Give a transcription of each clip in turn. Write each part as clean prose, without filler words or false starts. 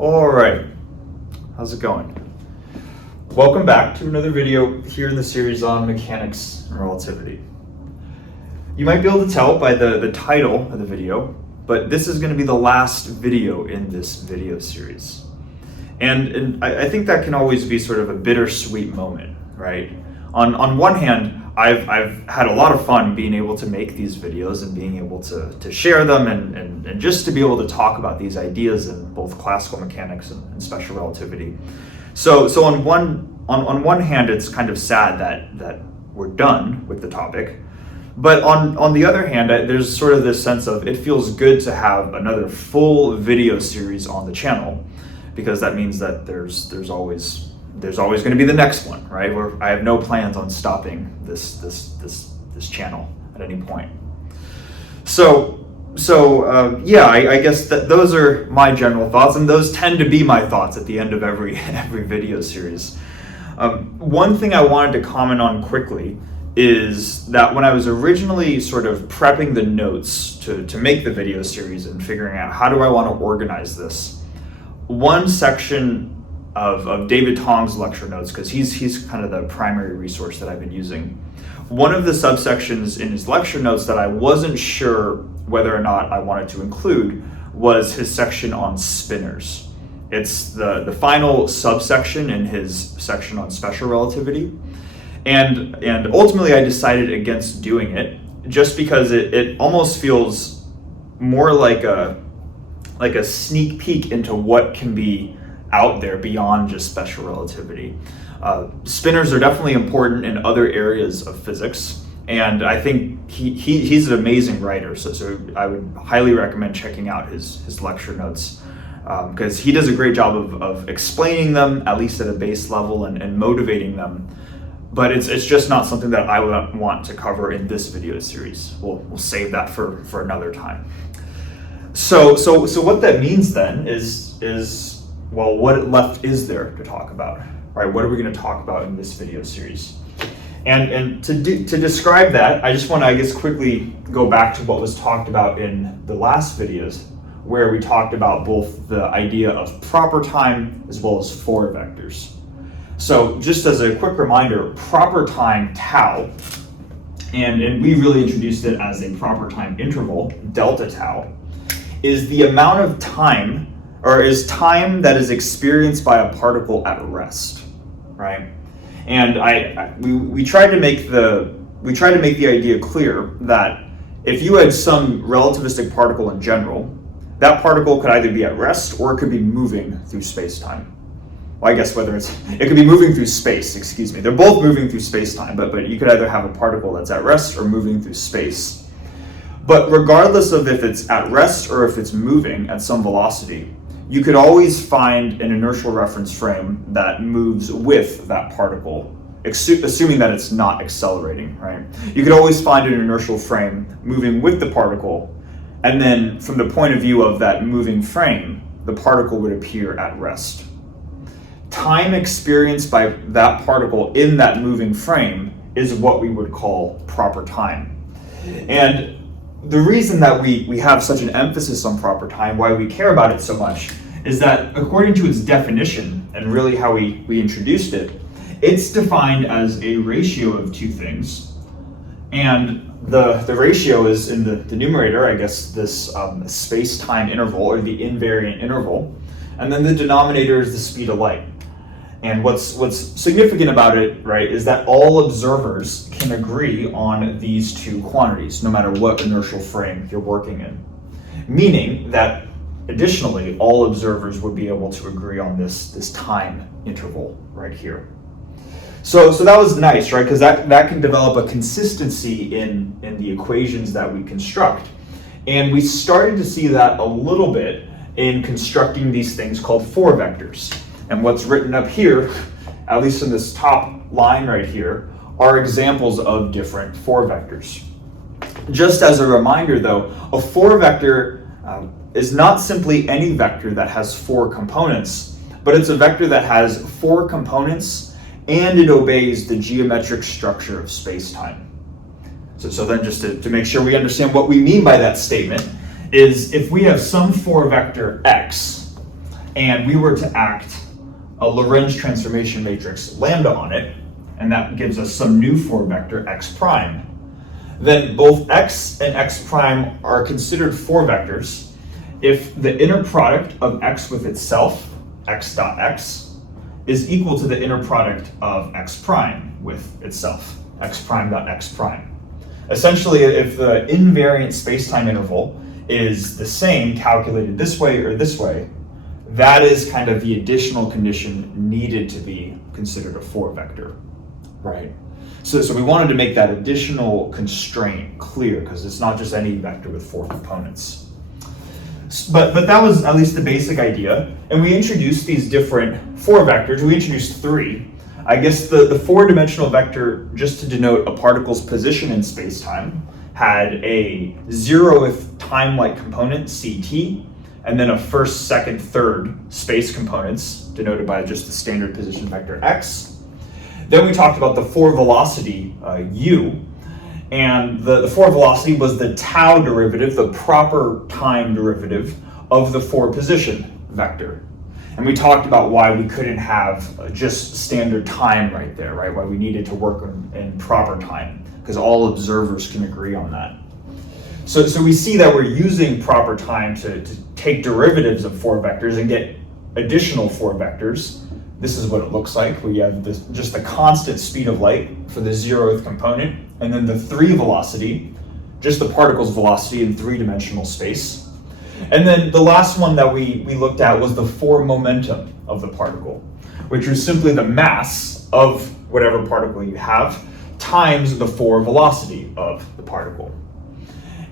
All right, how's it going? Welcome back to another video here in the series on mechanics and relativity. You might be able to tell by the title of the video, but this is going to be the last video in this video series. And I think that can always be sort of a bittersweet moment, right? On one hand, I've had a lot of fun being able to make these videos and being able to share them and just to be able to talk about these ideas in both classical mechanics and special relativity. So on one hand, it's kind of sad that we're done with the topic. But on the other hand, there's sort of this sense of it feels good to have another full video series on the channel, because that means that there's always going to be the next one, right? Where I have no plans on stopping this channel at any point. Yeah, I guess that those are my general thoughts, and those tend to be my thoughts at the end of every video series. One thing I wanted to comment on quickly is that when I was originally sort of prepping the notes to make the video series and figuring out how do I want to organize this, one section of David Tong's lecture notes, because he's kind of the primary resource that I've been using. One of the subsections in his lecture notes that I wasn't sure whether or not I wanted to include was his section on spinors. It's the final subsection in his section on special relativity. And ultimately I decided against doing it just because it almost feels more like a sneak peek into what can be out there beyond just special relativity. Spinors are definitely important in other areas of physics, and I think he's an amazing writer, so I would highly recommend checking out his lecture notes, because he does a great job of explaining them, at least at a base level, and motivating them. But it's just not something that I would want to cover in this video series. We'll save that for another time. So what that means then is well, what left is there to talk about, right? What are we going to talk about in this video series? And to describe that, I just want to, I guess, quickly go back to what was talked about in the last videos, where we talked about both the idea of proper time as well as forward vectors. So just as a quick reminder, proper time tau, and we really introduced it as a proper time interval, delta tau, is the amount of time, or is time that is experienced by a particle at rest, right? And we tried to make the idea clear that if you had some relativistic particle in general, that particle could either be at rest or it could be moving through space-time. Well, I guess it could be moving through space, excuse me. They're both moving through space-time, but you could either have a particle that's at rest or moving through space. But regardless of if it's at rest or if it's moving at some velocity, you could always find an inertial reference frame that moves with that particle, assuming that it's not accelerating, right? You could always find an inertial frame moving with the particle, and then from the point of view of that moving frame, the particle would appear at rest. Time experienced by that particle in that moving frame is what we would call proper time. And the reason that we have such an emphasis on proper time, why we care about it so much, is that according to its definition, and really how we introduced it, it's defined as a ratio of two things. And the ratio is in the numerator, I guess, this space-time interval, or the invariant interval. And then the denominator is the speed of light. And what's significant about it, right, is that all observers can agree on these two quantities, no matter what inertial frame you're working in. Meaning that, additionally, all observers would be able to agree on this time interval right here. So that was nice, right, because that can develop a consistency in the equations that we construct. And we started to see that a little bit in constructing these things called four vectors. And what's written up here, at least in this top line right here, are examples of different four vectors. Just as a reminder though, a four vector is not simply any vector that has four components, but it's a vector that has four components and it obeys the geometric structure of space-time. So then just to make sure we understand what we mean by that statement is if we have some four vector x, and we were to act a Lorentz transformation matrix lambda on it, and that gives us some new 4 vector x prime, then both x and x prime are considered 4 vectors if the inner product of x with itself, x dot x, is equal to the inner product of x prime with itself, x prime dot x prime. Essentially, if the invariant spacetime interval is the same calculated this way or this way, that is kind of the additional condition needed to be considered a 4 vector, right? So we wanted to make that additional constraint clear because it's not just any vector with 4 components. But that was at least the basic idea. And we introduced these different 4 vectors. We introduced 3. I guess the 4-dimensional vector, just to denote a particle's position in space-time, had a 0th time-like component, ct, and then a first, second, third space components, denoted by just the standard position vector x. Then we talked about the 4-velocity, u, and the 4-velocity was the tau derivative, the proper time derivative of the 4-position vector. And we talked about why we couldn't have just standard time right there, right? Why we needed to work in proper time, because all observers can agree on that. So we see that we're using proper time to take derivatives of 4 vectors and get additional 4 vectors. This is what it looks like. We have just the constant speed of light for the 0th component, and then the 3 velocity, just the particle's velocity in 3-dimensional space. And then the last one that we looked at was the 4 momentum of the particle, which is simply the mass of whatever particle you have times the 4 velocity of the particle.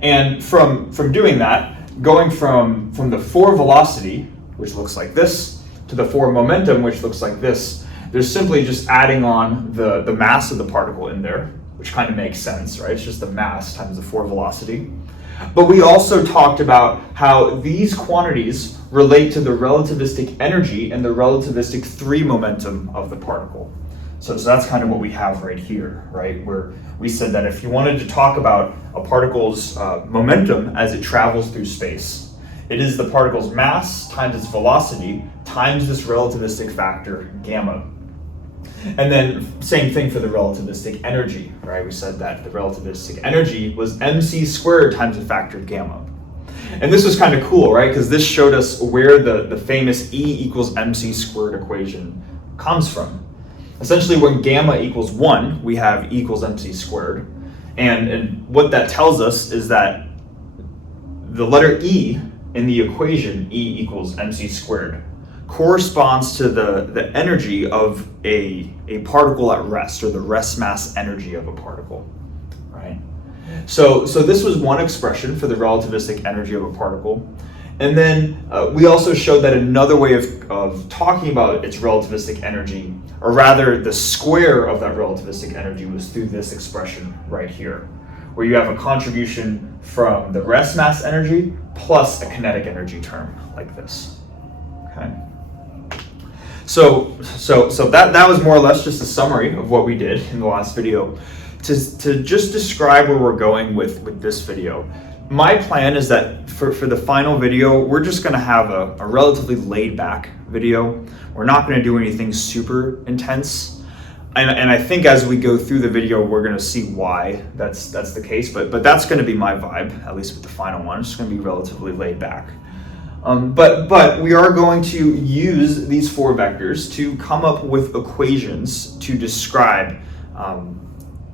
And from doing that, going from the 4 velocity, which looks like this, to the 4 momentum, which looks like this, there's simply just adding on the mass of the particle in there, which kind of makes sense, right? It's just the mass times the 4 velocity. But we also talked about how these quantities relate to the relativistic energy and the relativistic 3 momentum of the particle. So that's kind of what we have right here, right? Where we said that if you wanted to talk about a particle's momentum as it travels through space, it is the particle's mass times its velocity times this relativistic factor gamma. And then same thing for the relativistic energy, right? We said that the relativistic energy was mc squared times a factor of gamma. And this was kind of cool, right? Because this showed us where the famous E equals mc squared equation comes from. Essentially, when gamma equals 1, we have E equals mc squared. And what that tells us is that the letter E in the equation, E equals mc squared, corresponds to the energy of a particle at rest, or the rest mass energy of a particle, right? So this was one expression for the relativistic energy of a particle. And then we also showed that another way of talking about its relativistic energy, or rather the square of that relativistic energy, was through this expression right here, where you have a contribution from the rest mass energy plus a kinetic energy term like this, okay? So that was more or less just a summary of what we did in the last video. To just describe where we're going with this video, my plan is that for the final video, we're just gonna have a relatively laid back video. We're not gonna do anything super intense. And I think as we go through the video, we're gonna see why that's the case, but that's gonna be my vibe, at least with the final one. It's gonna be relatively laid back. But we are going to use these 4 vectors to come up with equations to describe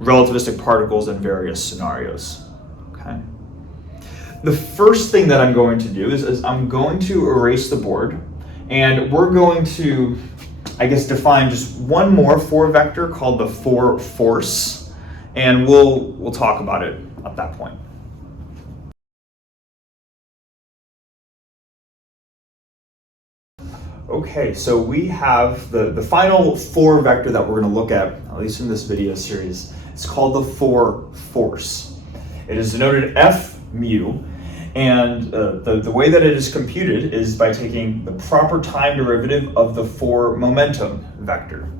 relativistic particles in various scenarios, okay? The first thing that I'm going to do is I'm going to erase the board, and we're going to, I guess, define just one more 4 vector called the 4 force, and we'll talk about it at that point. Okay, so we have the final 4 vector that we're going to look at least in this video series. It's called the 4 force. It is denoted F mu, and the way that it is computed is by taking the proper time derivative of the 4 momentum vector.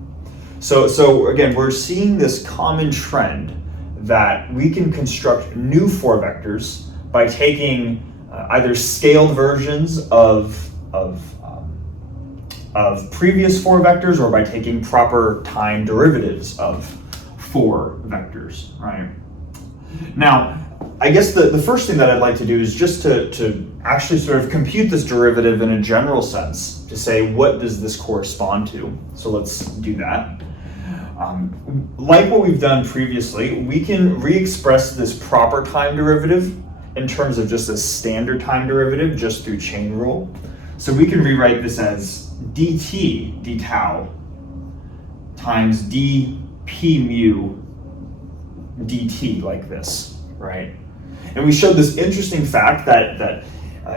So again, we're seeing this common trend that we can construct new 4 vectors by taking either scaled versions of of previous 4 vectors or by taking proper time derivatives of 4 vectors, right? Now, I guess the first thing that I'd like to do is just to actually sort of compute this derivative in a general sense, to say what does this correspond to. So let's do that. Like what we've done previously, we can re-express this proper time derivative in terms of just a standard time derivative just through chain rule. So we can rewrite this as dt d tau times dp mu dt like this, right? And we showed this interesting fact that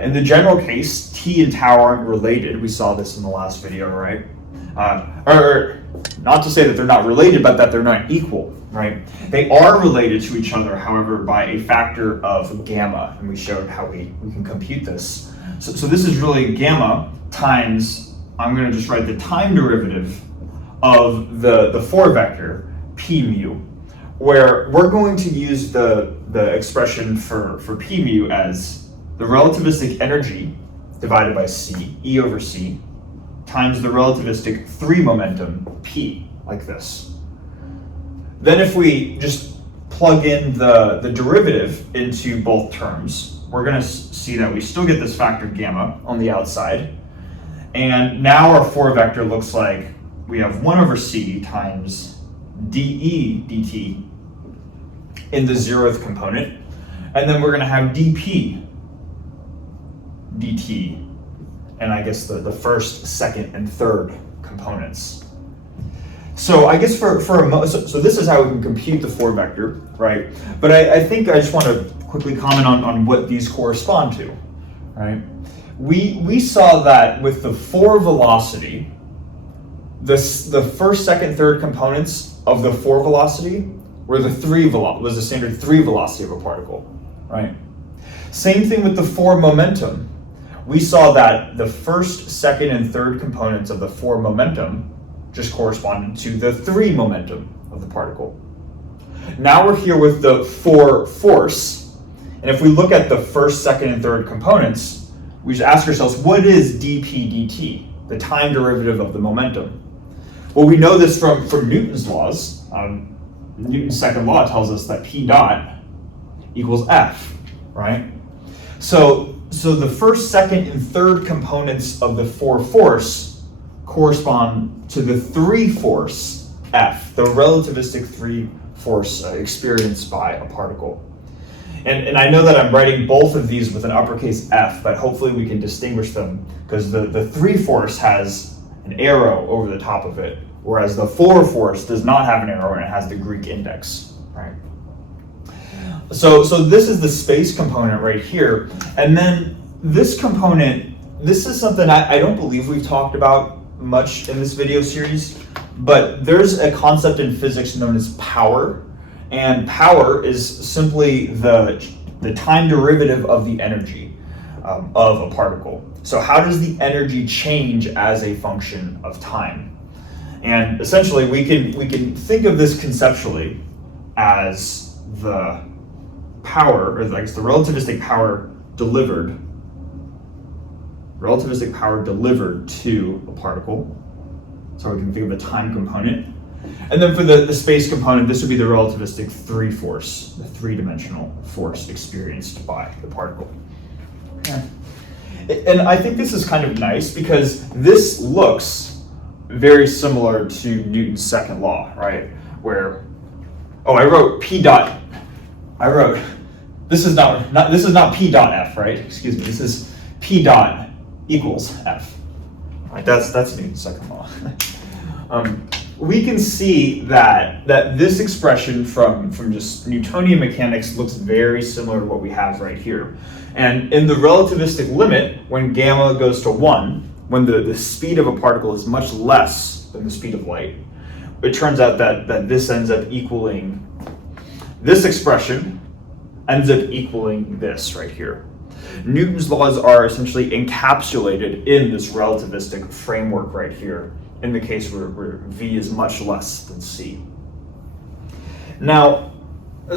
in the general case, t and tau aren't related. We saw this in the last video, right? Or not to say that they're not related, but that they're not equal, right? They are related to each other, however, by a factor of gamma, and we showed how we can compute this. So this is really gamma times, I'm going to just write the time derivative of the 4 vector p mu, where we're going to use the expression for p mu as the relativistic energy divided by c, E over c, times the relativistic 3 momentum, p, like this. Then if we just plug in the derivative into both terms, we're going to see that we still get this factor gamma on the outside. And now our 4 vector looks like we have 1 over c times dE dt in the 0th component. And then we're going to have dP dt, and I guess the first, second, and third components. So I guess so this is how we can compute the 4 vector, right? But I think I just want to quickly comment on what these correspond to, right? We saw that with the 4 velocity, the first, second, third components of the 4 velocity were was the standard 3 velocity of a particle, right? Same thing with the 4 momentum. We saw that the first, second, and third components of the 4 momentum just corresponded to the 3 momentum of the particle. Now we're here with the 4 force, and if we look at the first, second, and third components, we just ask ourselves, what is dP dt, the time derivative of the momentum? Well, we know this from Newton's laws. Newton's second law tells us that P dot equals F, right? So the first, second, and third components of the 4 force correspond to the 3 force F, the relativistic 3 force experienced by a particle. And I know that I'm writing both of these with an uppercase F, but hopefully we can distinguish them because the 3 force has an arrow over the top of it, whereas the 4 force does not have an arrow and it has the Greek index, right? So this is the space component right here. And then this component, this is something I don't believe we've talked about much in this video series, but there's a concept in physics known as power. And power is simply the time derivative of the energy of a particle. So how does the energy change as a function of time? And essentially we can think of this conceptually as the power, or I guess the relativistic power delivered to a particle. So we can think of a time component. And then for the space component, this would be the relativistic 3 force, the 3-dimensional force experienced by the particle. Okay. And I think this is kind of nice because this looks very similar to Newton's second law, right? Where, I wrote P dot. This is not P dot F, right? Excuse me. This is P dot equals F. Right, that's Newton's second law. We can see that this expression from just Newtonian mechanics looks very similar to what we have right here. And in the relativistic limit, when gamma goes to 1, when the speed of a particle is much less than the speed of light, it turns out that this ends up equaling, this expression ends up equaling this right here. Newton's laws are essentially encapsulated in this relativistic framework right here, in the case where V is much less than C. Now,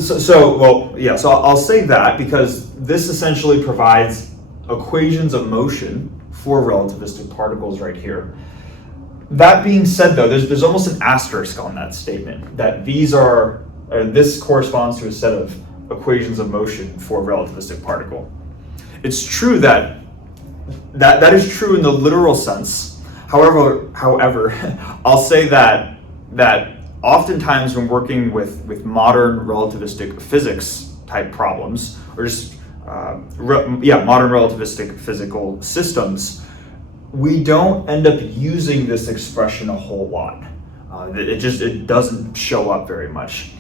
so I'll say that because this essentially provides equations of motion for relativistic particles right here. That being said, though, there's almost an asterisk on that statement, that this corresponds to a set of equations of motion for a relativistic particle. It's true that is true in the literal sense. However, I'll say that oftentimes when working with modern relativistic physics type problems, or just modern relativistic physical systems, we don't end up using this expression a whole lot. It doesn't show up very much.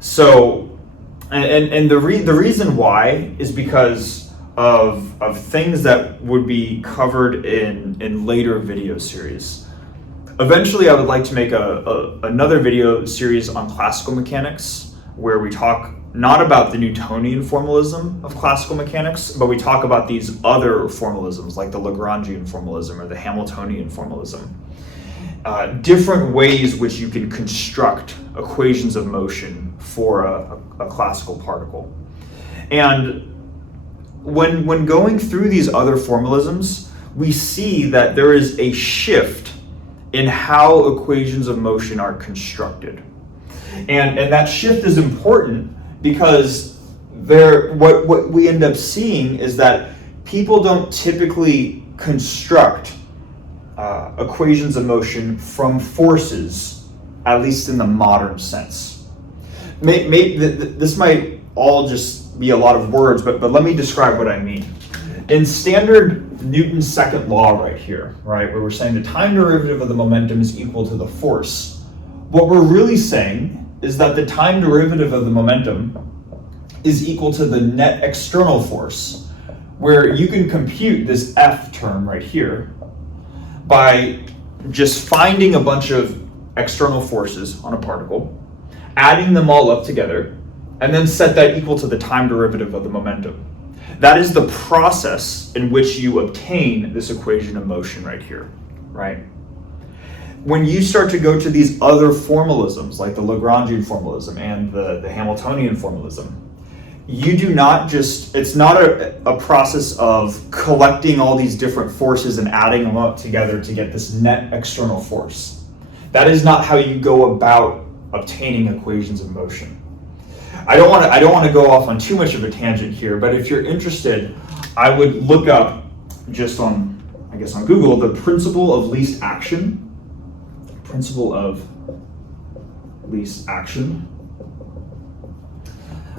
So, and the reason why is because of things that would be covered in later video series. Eventually, I would like to make another video series on classical mechanics, where we talk not about the Newtonian formalism of classical mechanics, but we talk about these other formalisms like the Lagrangian formalism or the Hamiltonian formalism. Different ways which you can construct equations of motion for a classical particle. And when going through these other formalisms, we see that there is a shift in how equations of motion are constructed. And that shift is important because what we end up seeing is that people don't typically construct equations of motion from forces, at least in the modern sense. This might all just be a lot of words, but let me describe what I mean. In standard Newton's second law right here, right, where we're saying the time derivative of the momentum is equal to the force, what we're really saying is that the time derivative of the momentum is equal to the net external force, where you can compute this F term right here by just finding a bunch of external forces on a particle, adding them all up together, and then set that equal to the time derivative of the momentum. That is the process in which you obtain this equation of motion right here, right? When you start to go to these other formalisms, like the Lagrangian formalism and the Hamiltonian formalism, you do not just, it's not a process of collecting all these different forces and adding them up together to get this net external force. That is not how you go about obtaining equations of motion. I don't want to go off on too much of a tangent here, but if you're interested, I would look up just on Google, the principle of least action. Principle of least action.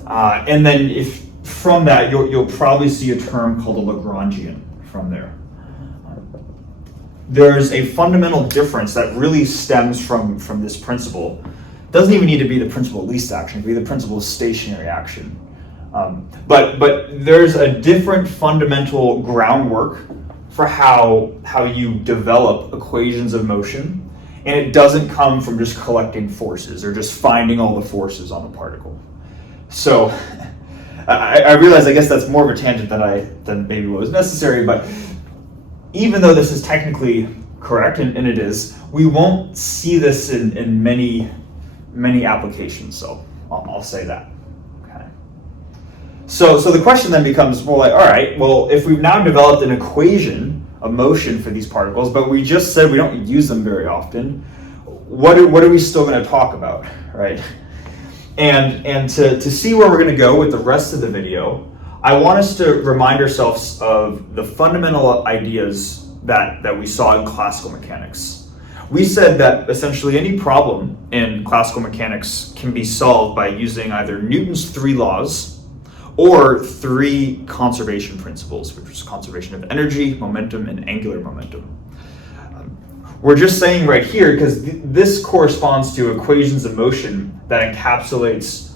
And then if from that, you'll probably see a term called a Lagrangian from there. There's a fundamental difference that really stems from this principle. It doesn't even need to be the principle of least action, it can be the principle of stationary action. But there's a different fundamental groundwork for how you develop equations of motion. And it doesn't come from just collecting forces or just finding all the forces on a particle. So I realize, I guess that's more of a tangent than maybe what was necessary, but even though this is technically correct, and it is, we won't see this in many applications, so I'll say that. Okay. So the question then becomes more like, all right, well, if we've now developed an equation of motion for these particles, but we just said we don't use them very often, what are we still going to talk about, right? And to see where we're going to go with the rest of the video, I want us to remind ourselves of the fundamental ideas that we saw in classical mechanics. We said that essentially any problem in classical mechanics can be solved by using either Newton's three laws or three conservation principles, which is conservation of energy, momentum, and angular momentum. We're just saying right here, because this corresponds to equations of motion that encapsulates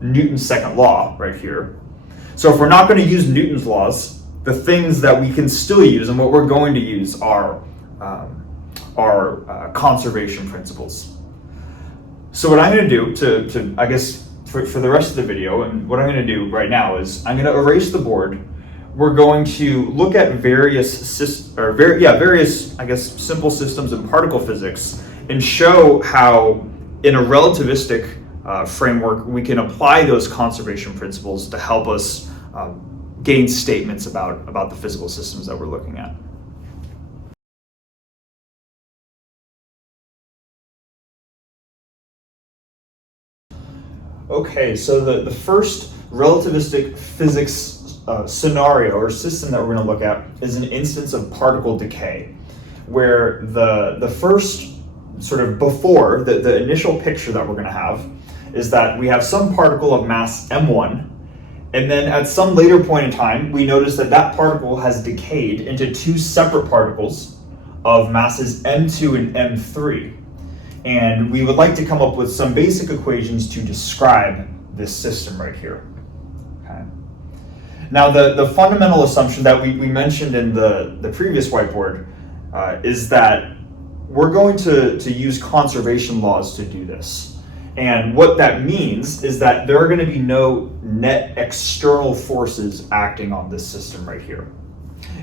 Newton's second law right here. So if we're not going to use Newton's laws, the things that we can still use and what we're going to use are conservation principles. So what I'm going to do I guess, for the rest of the video, and what I'm going to do right now is I'm going to erase the board. We're going to look at various, I guess, simple systems in particle physics and show how in a relativistic framework we can apply those conservation principles to help us gain statements about the physical systems that we're looking at. Okay, so the first relativistic physics scenario or system that we're going to look at is an instance of particle decay, where the first sort of before, the initial picture that we're going to have is that we have some particle of mass m1, and then at some later point in time, we notice that that particle has decayed into two separate particles of masses m2 and m3. And we would like to come up with some basic equations to describe this system right here. Okay. Now, the fundamental assumption that we mentioned in the previous whiteboard is that we're going to use conservation laws to do this. And what that means is that there are going to be no net external forces acting on this system right here.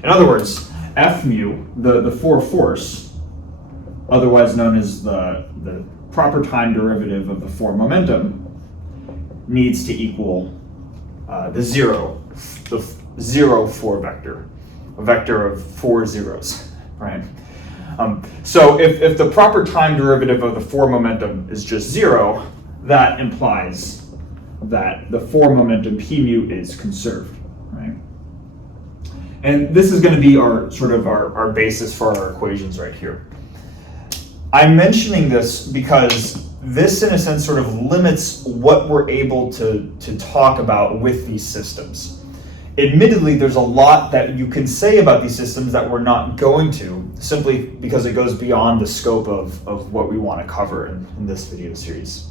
In other words, F mu, the force, otherwise known as the proper time derivative of the form momentum, needs to equal the zero for vector, a vector of 4 zeros, right? So if the proper time derivative of the form momentum is just 0, that implies that the form momentum p mu is conserved, right? And this is going to be our basis for our equations right here. I'm mentioning this because this, in a sense, sort of limits what we're able to talk about with these systems. Admittedly, there's a lot that you can say about these systems that we're not going to, simply because it goes beyond the scope of what we want to cover in this video series.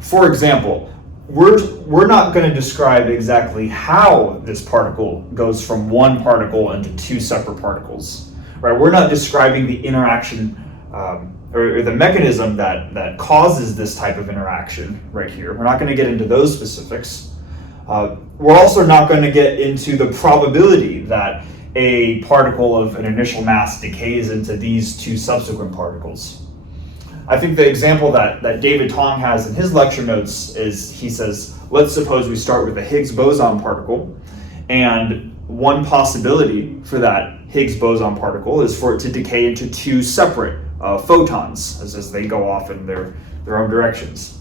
For example, we're not going to describe exactly how this particle goes from one particle into two separate particles, right? We're not describing the interaction or the mechanism that causes this type of interaction right here. We're not going to get into those specifics. We're also not going to get into the probability that a particle of an initial mass decays into these two subsequent particles. I think the example that David Tong has in his lecture notes is, he says, let's suppose we start with a Higgs boson particle, and one possibility for that Higgs boson particle is for it to decay into two separate photons as they go off in their own directions.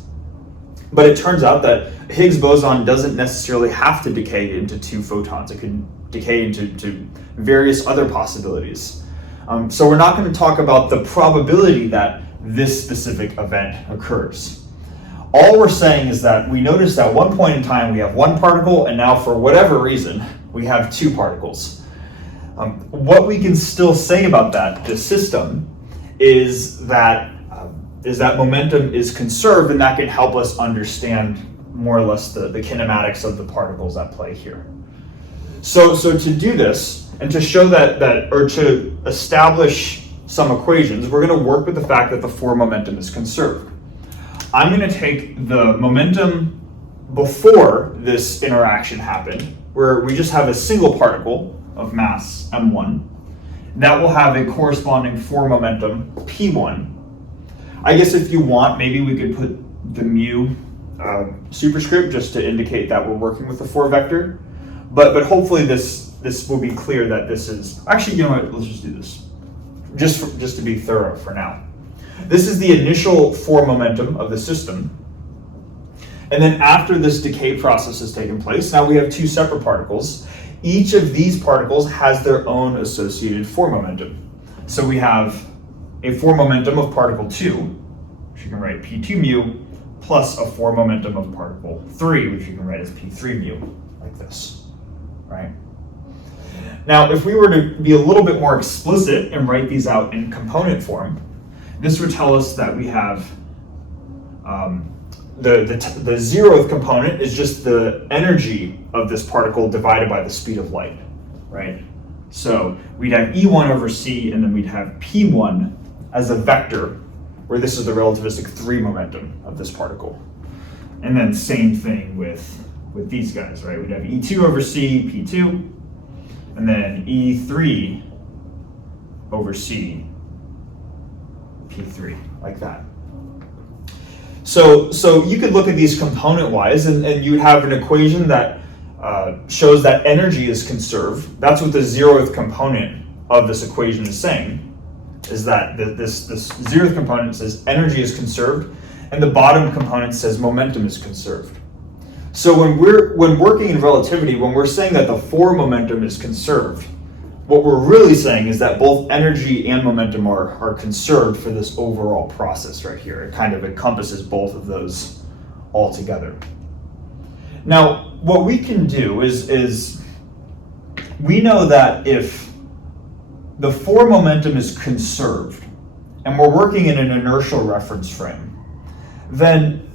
But it turns out that Higgs boson doesn't necessarily have to decay into two photons. It can decay into various other possibilities. So we're not going to talk about the probability that this specific event occurs. All we're saying is that we noticed at one point in time we have one particle, and now for whatever reason we have two particles. What we can still say about this system is that momentum is conserved, and that can help us understand more or less the kinematics of the particles at play here. So to do this, and to show or to establish some equations, we're going to work with the fact that the form momentum is conserved. I'm going to take the momentum before this interaction happened, where we just have a single particle of mass m1. That will have a corresponding form momentum p1. I guess if you want, maybe we could put the mu superscript just to indicate that we're working with the 4 vector. But hopefully this will be clear that this is, actually, you know what, let's just do this. Just to be thorough for now. This is the initial form momentum of the system. And then after this decay process has taken place, now we have two separate particles. Each of these particles has their own associated form momentum. So we have a form momentum of particle 2, which you can write p2 mu, plus a form momentum of particle 3, which you can write as p3 mu, like this, right? Now, if we were to be a little bit more explicit and write these out in component form, this would tell us that we have the 0th component is just the energy of this particle divided by the speed of light, right? So we'd have E1 over C, and then we'd have P1 as a vector, where this is the relativistic 3 momentum of this particle. And then same thing with these guys, right? We'd have E2 over C, P2, and then E3 over C, P3, like that. So you could look at these component-wise, and you'd have an equation that shows that energy is conserved. That's what the 0th component of this equation is saying, is that this 0th component says energy is conserved, and the bottom component says momentum is conserved. So when working in relativity, when we're saying that the forward momentum is conserved, what we're really saying is that both energy and momentum are conserved for this overall process right here. It kind of encompasses both of those all together. Now, what we can do is we know that if the forward momentum is conserved and we're working in an inertial reference frame, then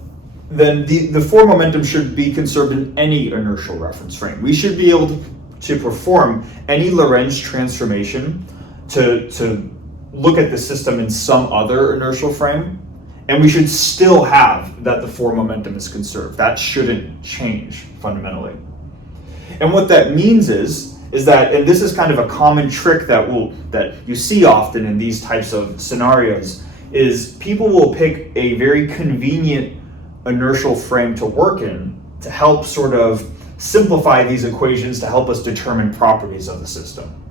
the forward momentum should be conserved in any inertial reference frame. We should be able to perform any Lorentz transformation to look at the system in some other inertial frame, and we should still have that the forward momentum is conserved. That shouldn't change fundamentally. And what that means is that, and this is kind of a common trick that you see often in these types of scenarios, is people will pick a very convenient inertial frame to work in to help sort of simplify these equations to help us determine properties of the system.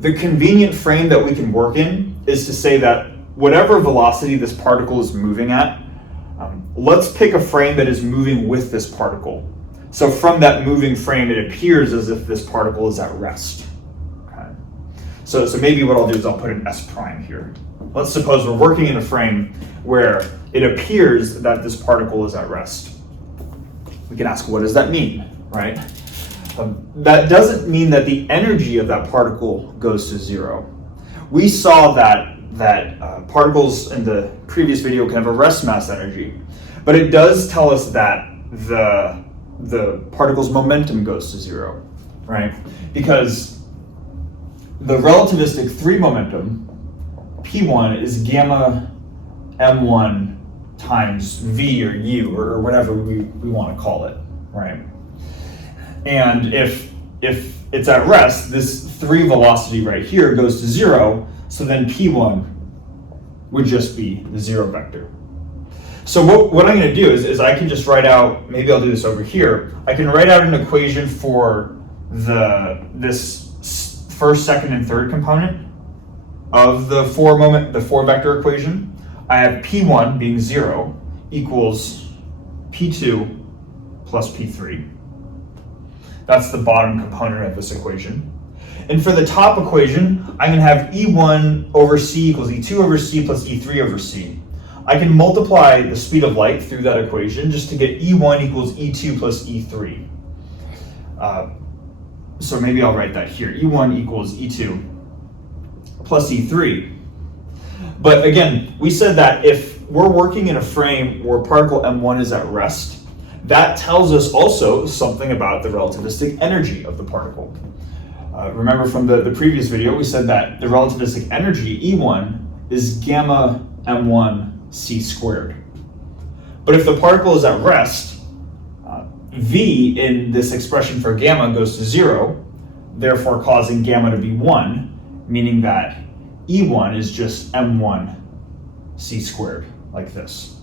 The convenient frame that we can work in is to say that whatever velocity this particle is moving at, let's pick a frame that is moving with this particle. So from that moving frame, it appears as if this particle is at rest. Okay. So maybe what I'll do is I'll put an S prime here. Let's suppose we're working in a frame where it appears that this particle is at rest. We can ask, what does that mean, right? That doesn't mean that the energy of that particle goes to zero. We saw that particles in the previous video can have a rest mass energy, but it does tell us that the particle's momentum goes to zero, right? Because the relativistic 3 momentum, P1, is gamma m1 times v or u or whatever we want to call it, right? And if it's at rest, this 3 velocity right here goes to 0, so then P1 would just be the 0 vector. So what I'm going to do is I can just write out, maybe I'll do this over here, I can write out an equation for this first, second, and third component of the 4 vector equation. I have P1 being 0 equals P2 plus P3. That's the bottom component of this equation. And for the top equation, I'm going to have E1 over C equals E2 over C plus E3 over C. I can multiply the speed of light through that equation just to get E1 equals E2 plus E3. So maybe I'll write that here. E1 equals E2 plus E3. But again, we said that if we're working in a frame where particle M1 is at rest, that tells us also something about the relativistic energy of the particle. Remember from the previous video, we said that the relativistic energy, E1, is gamma m1 c squared. But if the particle is at rest, V in this expression for gamma goes to 0, therefore causing gamma to be 1, meaning that E1 is just m1 c squared, like this.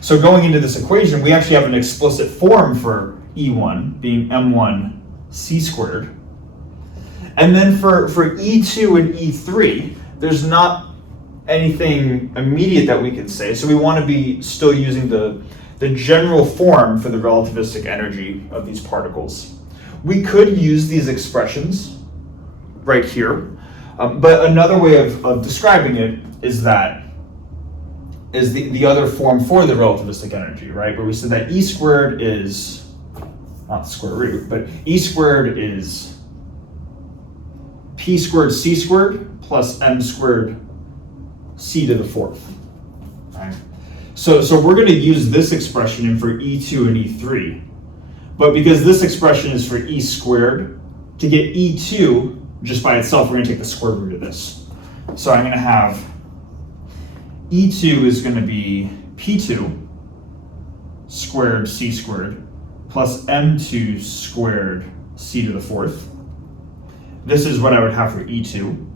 So going into this equation, we actually have an explicit form for E1 being m1 c squared. And then for E2 and E3, there's not anything immediate that we can say. So we want to be still using the general form for the relativistic energy of these particles. We could use these expressions right here, but another way of describing it is the other form for the relativistic energy, right? Where we said that E squared is, not the square root, but E squared is P squared C squared plus M squared C to the 4th, right? So we're going to use this expression in for E2 and E3, but because this expression is for E squared, to get E2 just by itself, we're going to take the square root of this. So I'm going to have E2 is going to be P2 squared C squared plus M2 squared C to the 4th. This is what I would have for E2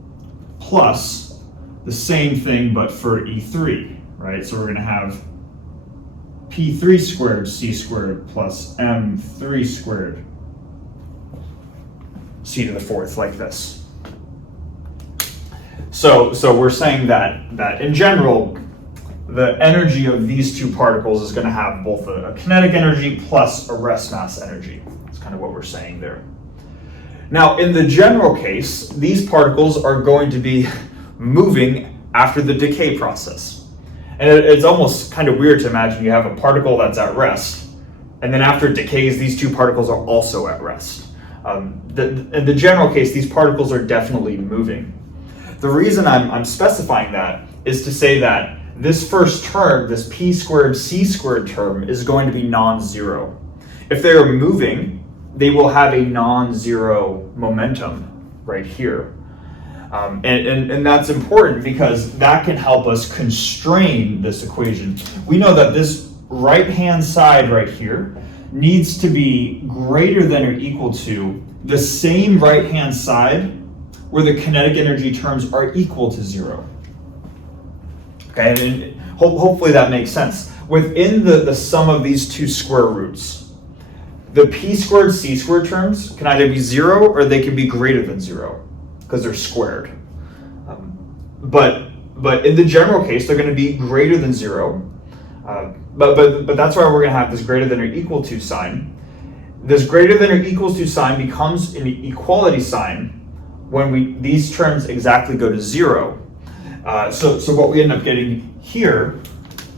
plus the same thing but for E3, right? So we're going to have P3 squared C squared plus M3 squared C to the 4th, like this. So we're saying that in general, the energy of these two particles is going to have both a kinetic energy plus a rest mass energy. That's kind of what we're saying there. Now, in the general case, these particles are going to be moving after the decay process. And it's almost kind of weird to imagine you have a particle that's at rest, and then after it decays, these two particles are also at rest. In the general case, these particles are definitely moving. The reason I'm specifying that is to say that this first term, this p squared c squared term, is going to be non-zero. If they are moving, they will have a non-zero momentum right here. And that's important because that can help us constrain this equation. We know that this right-hand side right here needs to be greater than or equal to the same right-hand side where the kinetic energy terms are equal to zero. Okay, and hopefully that makes sense. Within the sum of these two square roots, the p squared c squared terms can either be zero or they can be greater than zero because they're squared. But in the general case, they're going to be greater than zero. But that's why we're going to have this greater than or equal to sign. This greater than or equals to sign becomes an equality sign when these terms exactly go to zero. So what we end up getting here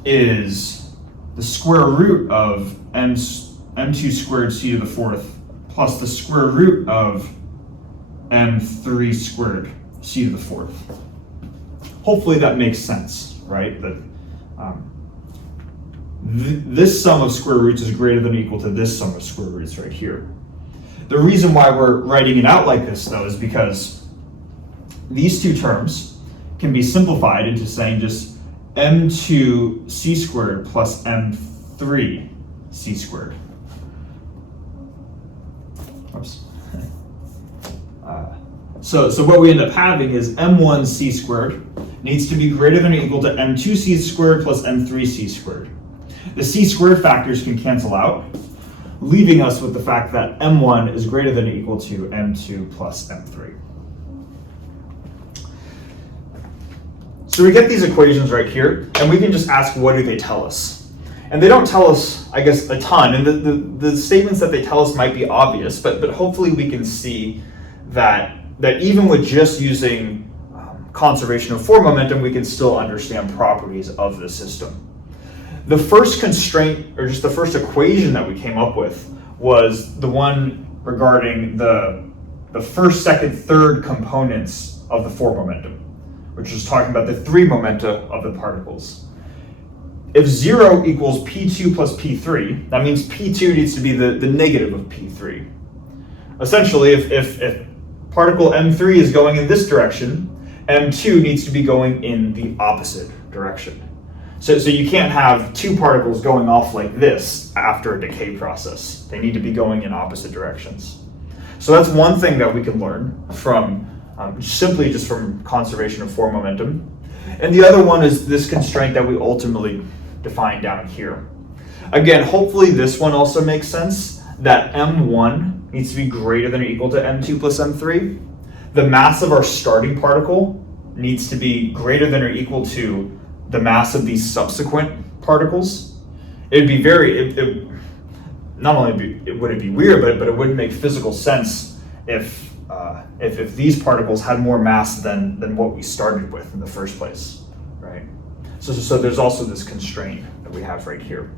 is the square root of m2 squared c to the fourth plus the square root of m3 squared c to the fourth. Hopefully that makes sense, right? That this sum of square roots is greater than or equal to this sum of square roots right here. The reason why we're writing it out like this, though, is because these two terms can be simplified into saying just m2 c squared plus m3 c squared. Oops. So what we end up having is m1 c squared needs to be greater than or equal to m2 c squared plus m3 c squared. The c squared factors can cancel out, leaving us with the fact that m1 is greater than or equal to m2 plus m3. So we get these equations right here, and we can just ask, what do they tell us? And they don't tell us, I guess, a ton, and the statements that they tell us might be obvious, but hopefully we can see that even with just using conservation of form momentum, we can still understand properties of the system. The first constraint, or just the first equation that we came up with, was the one regarding the first, second, third components of the form momentum, which is talking about the three momenta of the particles. If 0 equals P2 plus P3, that means P2 needs to be the negative of P3. Essentially, if particle M3 is going in this direction, M2 needs to be going in the opposite direction. So you can't have two particles going off like this after a decay process. They need to be going in opposite directions. So that's one thing that we can learn from simply just from conservation of form momentum. And the other one is this constraint that we ultimately define down here. Again, hopefully this one also makes sense, that M1 needs to be greater than or equal to M2 plus M3. The mass of our starting particle needs to be greater than or equal to the mass of these subsequent particles. It'd be not only would it be weird, but it wouldn't make physical sense if these particles had more mass than what we started with in the first place, right? So there's also this constraint that we have right here.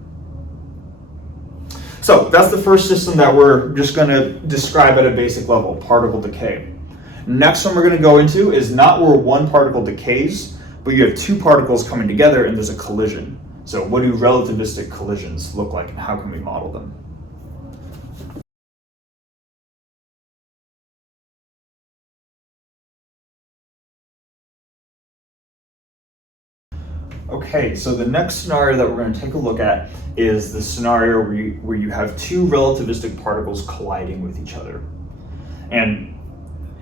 So that's the first system that we're just going to describe at a basic level, particle decay. Next one we're going to go into is not where one particle decays, but you have two particles coming together and there's a collision. So what do relativistic collisions look like and how can we model them? Okay, so the next scenario that we're going to take a look at is the scenario where you have two relativistic particles colliding with each other. And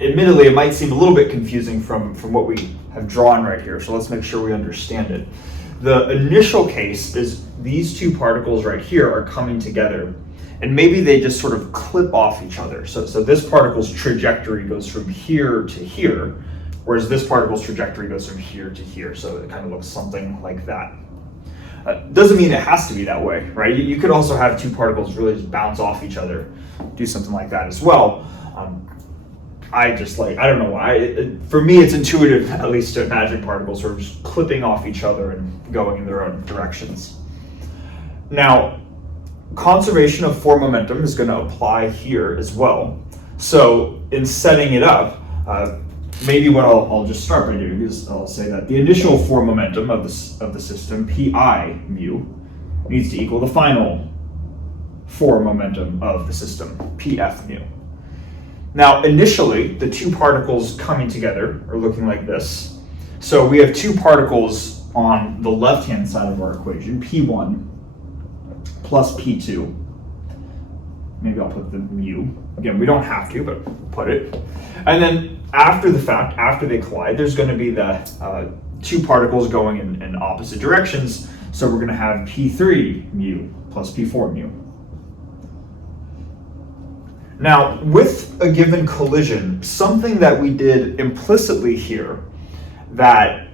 admittedly, it might seem a little bit confusing from what we have drawn right here, so let's make sure we understand it. The initial case is these two particles right here are coming together, and maybe they just sort of clip off each other. So this particle's trajectory goes from here to here, whereas this particle's trajectory goes from here to here, so it kind of looks something like that. Doesn't mean it has to be that way, right? You could also have two particles really just bounce off each other, do something like that as well. I don't know why. For me, it's intuitive, at least, to imagine particles sort of just clipping off each other and going in their own directions. Now, conservation of form momentum is going to apply here as well. So in setting it up, maybe what I'll just start by doing is I'll say that the initial form momentum of the system, pi mu, needs to equal the final form momentum of the system, pf mu. Now, initially, the two particles coming together are looking like this. So we have two particles on the left-hand side of our equation, p1 plus p2. Maybe I'll put the mu. Again, we don't have to, but put it. And then after the fact, after they collide, there's going to be the two particles going in opposite directions. So we're going to have p3 mu plus p4 mu. Now, with a given collision, something that we did implicitly here that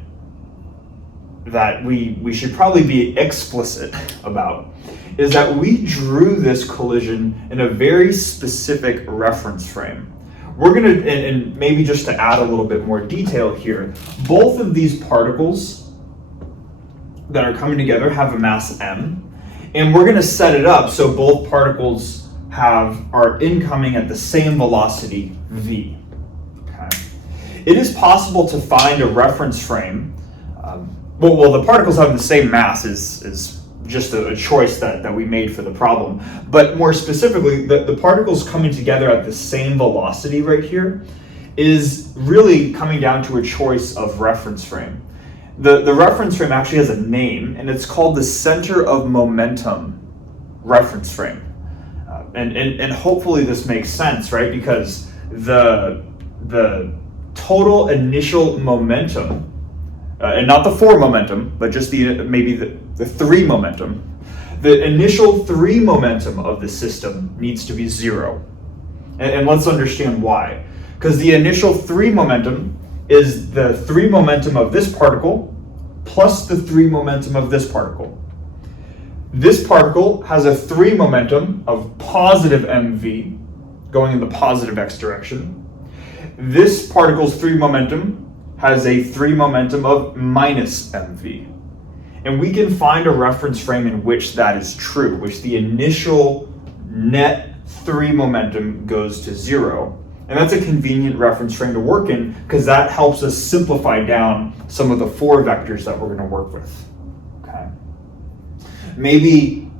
we should probably be explicit about is that we drew this collision in a very specific reference frame. We're going to, and maybe just to add a little bit more detail here, both of these particles that are coming together have a mass m, and we're going to set it up so both particles are incoming at the same velocity v. Okay. It is possible to find a reference frame. Well, the particles having the same mass is just a choice that we made for the problem. But more specifically, the particles coming together at the same velocity right here is really coming down to a choice of reference frame. The reference frame actually has a name, and it's called the center of momentum reference frame. And hopefully this makes sense, right? Because the total initial momentum, and not the form momentum, but just maybe the three momentum, the initial three momentum of the system needs to be zero. And let's understand why. Because the initial three momentum is the three momentum of this particle plus the three momentum of this particle. This particle has a three momentum of positive mv going in the positive x direction. This particle's three momentum has a three momentum of minus mv. And we can find a reference frame in which that is true, which the initial net three momentum goes to zero. And that's a convenient reference frame to work in because that helps us simplify down some of the four vectors that we're going to work with. Okay. Maybe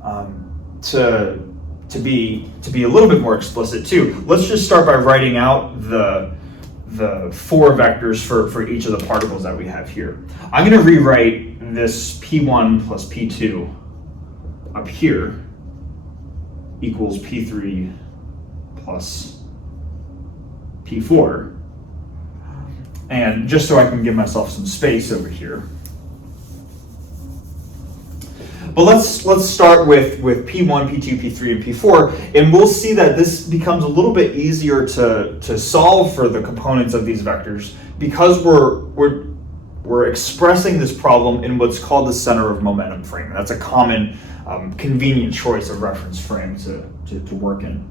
to be a little bit more explicit too, let's just start by writing out the four vectors for each of the particles that we have here. I'm going to rewrite this p1 plus p2 up here equals p3 plus p4, and just so I can give myself some space over here. But let's start with P1, P2, P3, and P4, and we'll see that this becomes a little bit easier to solve for the components of these vectors because we're expressing this problem in what's called the center of momentum frame. That's a common, convenient choice of reference frame to work in.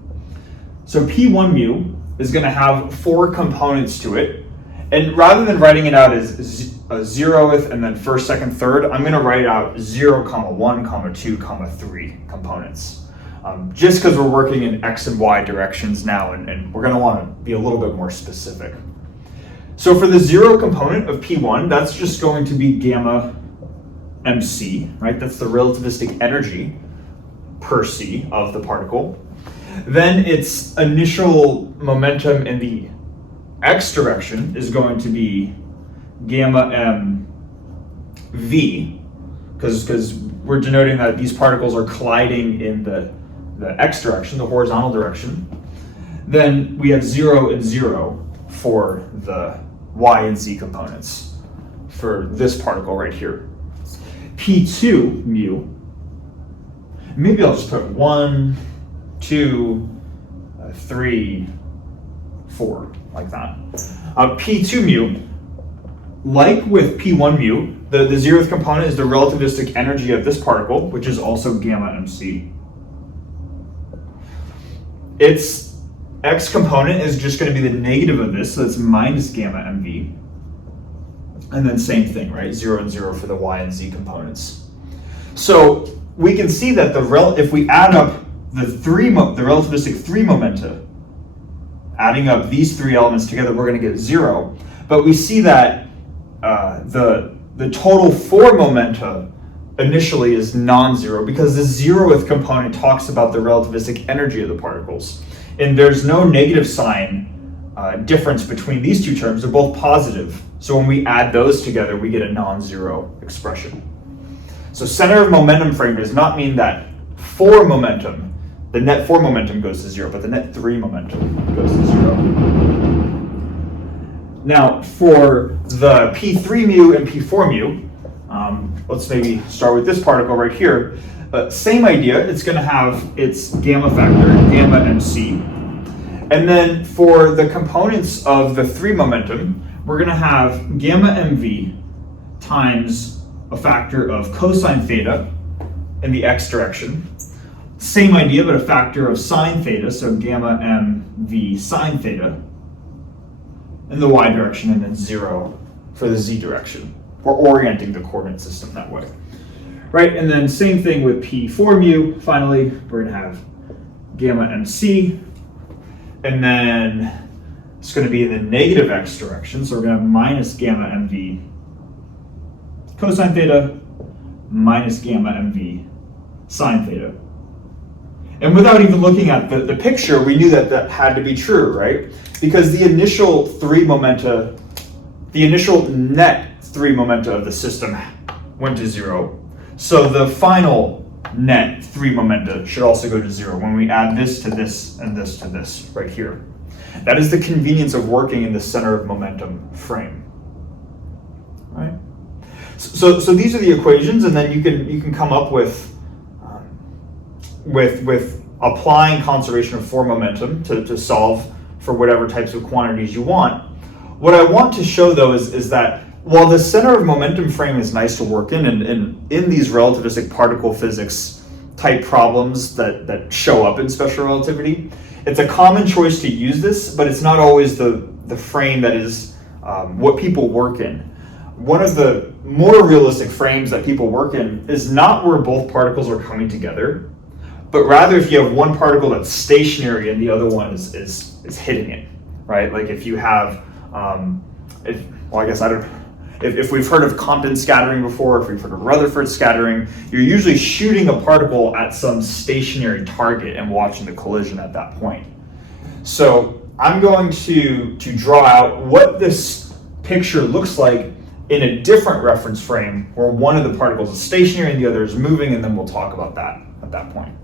So P1 mu is going to have four components to it, and rather than writing it out as a zeroth and then first, second, third, I'm going to write out 0, 1, 2, 3 components. Just because we're working in x and y directions now, and we're going to want to be a little bit more specific. So for the 0 component of P1, that's just going to be gamma mc, right? That's the relativistic energy per c of the particle. Then its initial momentum in the x direction is going to be gamma m v, because we're denoting that these particles are colliding in the x direction, the horizontal direction. Then we have 0 and 0 for the y and z components for this particle right here. P2 mu, maybe I'll just put 1, 2, 3, 4, like that. P2 mu like with P1 mu, the 0th component is the relativistic energy of this particle, which is also gamma mc. Its x component is just going to be the negative of this, so it's minus gamma mv. And then same thing, right? 0 and 0 for the y and z components. So we can see that if we add up the relativistic 3 momenta, adding up these 3 elements together, we're going to get 0. But we see that the total 4 momenta initially is non-zero because the 0th component talks about the relativistic energy of the particles. And there's no negative sign difference between these two terms. They're both positive. So when we add those together, we get a non-zero expression. So center of momentum frame does not mean that 4 momentum, the net 4 momentum goes to 0, but the net 3 momentum goes to 0. Now, for the P3 mu and P4 mu, let's maybe start with this particle right here. Same idea, it's going to have its gamma factor, gamma mc. And then for the components of the 3 momentum, we're going to have gamma mv times a factor of cosine theta in the x direction. Same idea, but a factor of sine theta, so gamma mv sine theta in the y direction, and then 0 for the z direction. We're orienting the coordinate system that way. Right, and then same thing with P4 mu. Finally, we're going to have gamma mc, and then it's going to be in the negative x direction, so we're going to have minus gamma mv cosine theta minus gamma mv sine theta. And without even looking at the picture, we knew that that had to be true, right? Because the initial 3 momenta, the initial net 3 momenta of the system went to 0. So the final net 3 momenta should also go to 0 when we add this to this and this to this right here. That is the convenience of working in the center of momentum frame. Right? So these are the equations, and then you can come up with applying conservation of 4 momentum to solve for whatever types of quantities you want. What I want to show though is that while the center of momentum frame is nice to work in, and in these relativistic particle physics type problems that show up in special relativity, it's a common choice to use this, but it's not always the frame that is what people work in. One of the more realistic frames that people work in is not where both particles are coming together, but rather if you have one particle that's stationary and the other one is hitting it, right? Like if you have, if we've heard of Compton scattering before, if we've heard of Rutherford scattering, you're usually shooting a particle at some stationary target and watching the collision at that point. So I'm going to draw out what this picture looks like in a different reference frame where one of the particles is stationary and the other is moving, and then we'll talk about that at that point.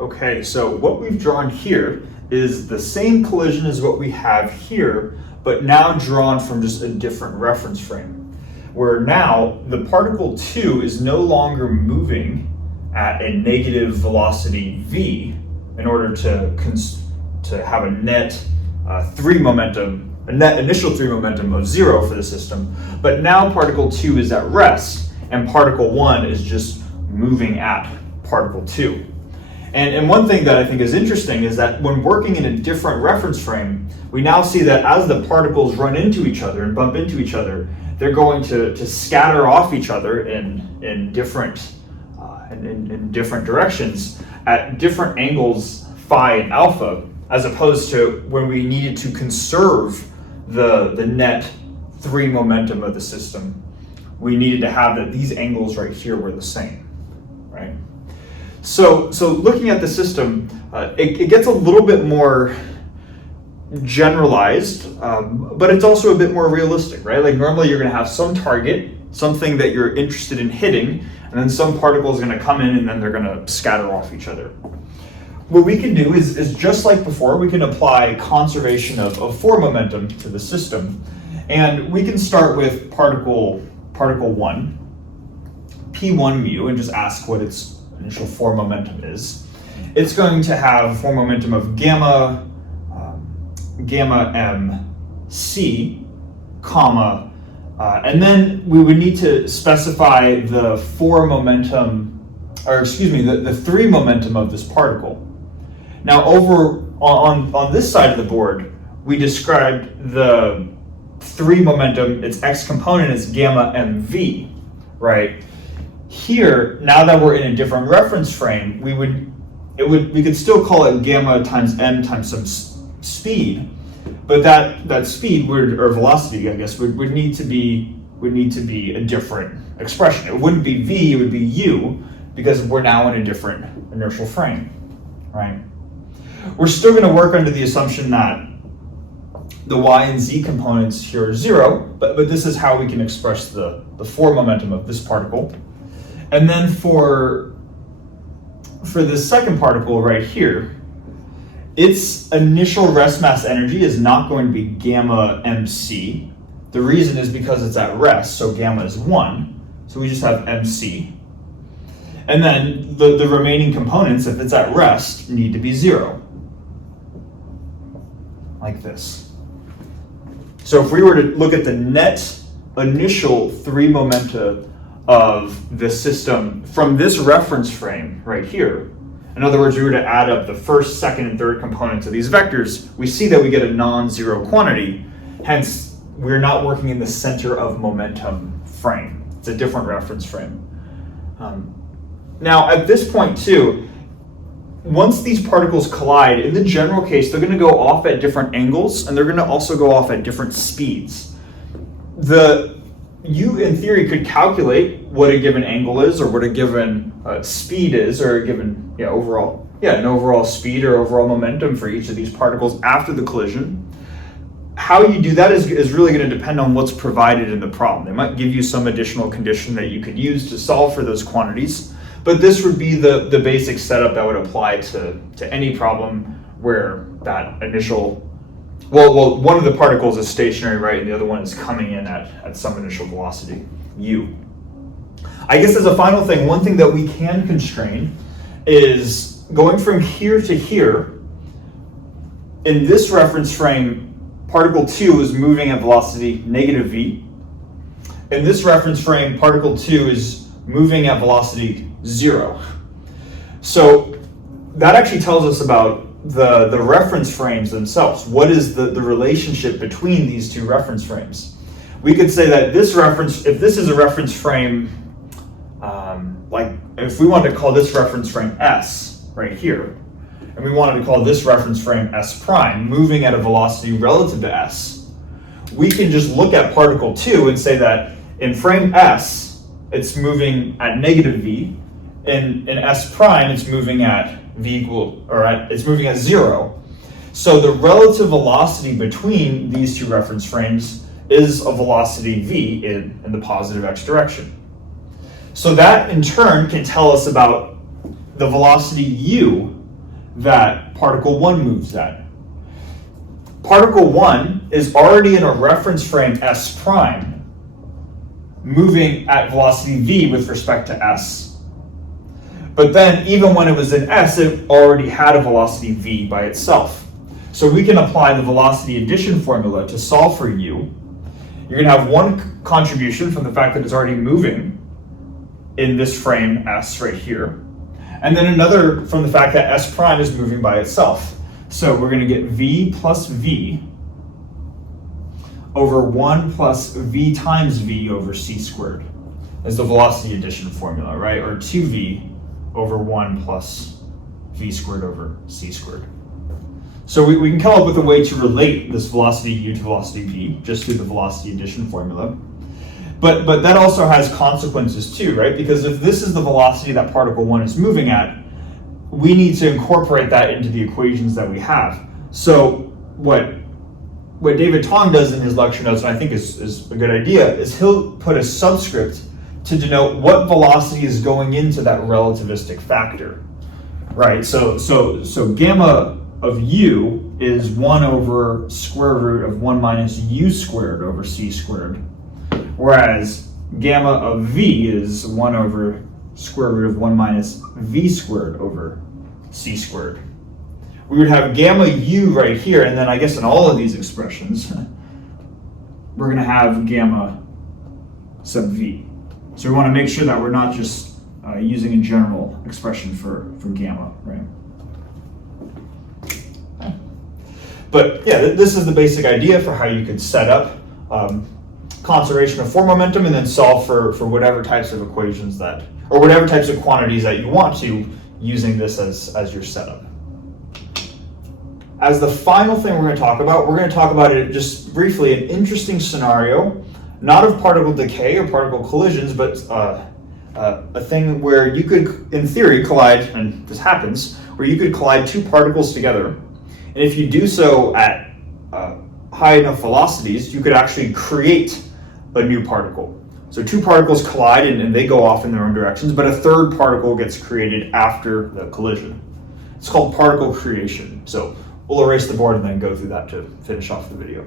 Okay, so what we've drawn here is the same collision as what we have here, but now drawn from just a different reference frame, where now the particle 2 is no longer moving at a negative velocity v in order to have a net 3 momentum, a net initial 3 momentum of 0 for the system, but now particle 2 is at rest and particle 1 is just moving at particle 2. And one thing that I think is interesting is that when working in a different reference frame, we now see that as the particles run into each other and bump into each other, they're going to scatter off each other in different directions at different angles, phi and alpha, as opposed to when we needed to conserve the net 3 momentum of the system. We needed to have that these angles right here were the same, right? So looking at the system, it gets a little bit more generalized, but it's also a bit more realistic, right? Like normally you're going to have some target, something that you're interested in hitting, and then some particle is going to come in and then they're going to scatter off each other. What we can do is just like before, we can apply conservation of 4 momentum to the system, and we can start with particle 1, P1 mu, and just ask what its initial 4 momentum is. it's going to have a form momentum of gamma mc, comma, and then we would need to specify the three momentum of this particle. Now over on this side of the board, we described the three momentum, its x component is gamma mv, right? Here, now that we're in a different reference frame, we could still call it gamma times m times some speed, but that speed or velocity, I guess, would need to be a different expression. It wouldn't be v, it would be u, because we're now in a different inertial frame, right? We're still going to work under the assumption that the y and z components here are 0, but this is how we can express the forward momentum of this particle. And then for this second particle right here, its initial rest mass energy is not going to be gamma mc. The reason is because it's at rest, so gamma is 1, so we just have mc. And then the remaining components, if it's at rest, need to be 0, like this. So if we were to look at the net initial three momenta of the system from this reference frame right here, in other words, we were to add up the first, second, and third components of these vectors, we see that we get a non-zero quantity. Hence, we're not working in the center of momentum frame. It's a different reference frame. Now, at this point too, once these particles collide, in the general case, they're going to go off at different angles, and they're going to also go off at different speeds. You, in theory, could calculate what a given angle is, or what a given speed is, or a given an overall speed or overall momentum for each of these particles after the collision. How you do that is really going to depend on what's provided in the problem. They might give you some additional condition that you could use to solve for those quantities, but this would be the basic setup that would apply to any problem where that initial, one of the particles is stationary, right, and the other one is coming in at some initial velocity, u. I guess as a final thing, one thing that we can constrain is going from here to here. In this reference frame, particle 2 is moving at velocity negative v. In this reference frame, particle 2 is moving at velocity 0. So that actually tells us about the reference frames themselves. What is the relationship between these two reference frames? We could say that if this is a reference frame, like if we wanted to call this reference frame S right here, and we wanted to call this reference frame S prime, moving at a velocity relative to S, we can just look at particle 2 and say that in frame S, it's moving at negative v. In S prime, it's moving at it's moving at 0. So the relative velocity between these two reference frames is a velocity v in the positive x direction. So that in turn can tell us about the velocity u that particle 1 moves at. Particle 1 is already in a reference frame S prime, moving at velocity v with respect to S. But then even when it was in S, it already had a velocity v by itself. So we can apply the velocity addition formula to solve for u. You're going to have one contribution from the fact that it's already moving in this frame S right here, and then another from the fact that S prime is moving by itself. So we're going to get v plus v over 1 plus v times v over c squared as the velocity addition formula, right? Or 2v over 1 plus v squared over c squared. So we can come up with a way to relate this velocity u to velocity v just through the velocity addition formula. But that also has consequences too, right? Because if this is the velocity that particle 1 is moving at, we need to incorporate that into the equations that we have. So what David Tong does in his lecture notes, and I think is a good idea, is he'll put a subscript to denote what velocity is going into that relativistic factor, right? So gamma of u is 1 over square root of 1 minus u squared over c squared, whereas gamma of v is 1 over square root of 1 minus v squared over c squared. We would have gamma u right here, and then I guess in all of these expressions, we're going to have gamma sub v. So we want to make sure that we're not just using a general expression for gamma, right? But yeah, this is the basic idea for how you could set up conservation of form momentum and then solve for whatever types of equations that, or whatever types of quantities that you want to, using this as your setup. As the final thing we're going to talk about it just briefly, an interesting scenario, not of particle decay or particle collisions, but a thing where you could, in theory, collide, and this happens, where you could collide two particles together. And if you do so at high enough velocities, you could actually create a new particle. So two particles collide and they go off in their own directions, but a third particle gets created after the collision. It's called particle creation. So we'll erase the board and then go through that to finish off the video.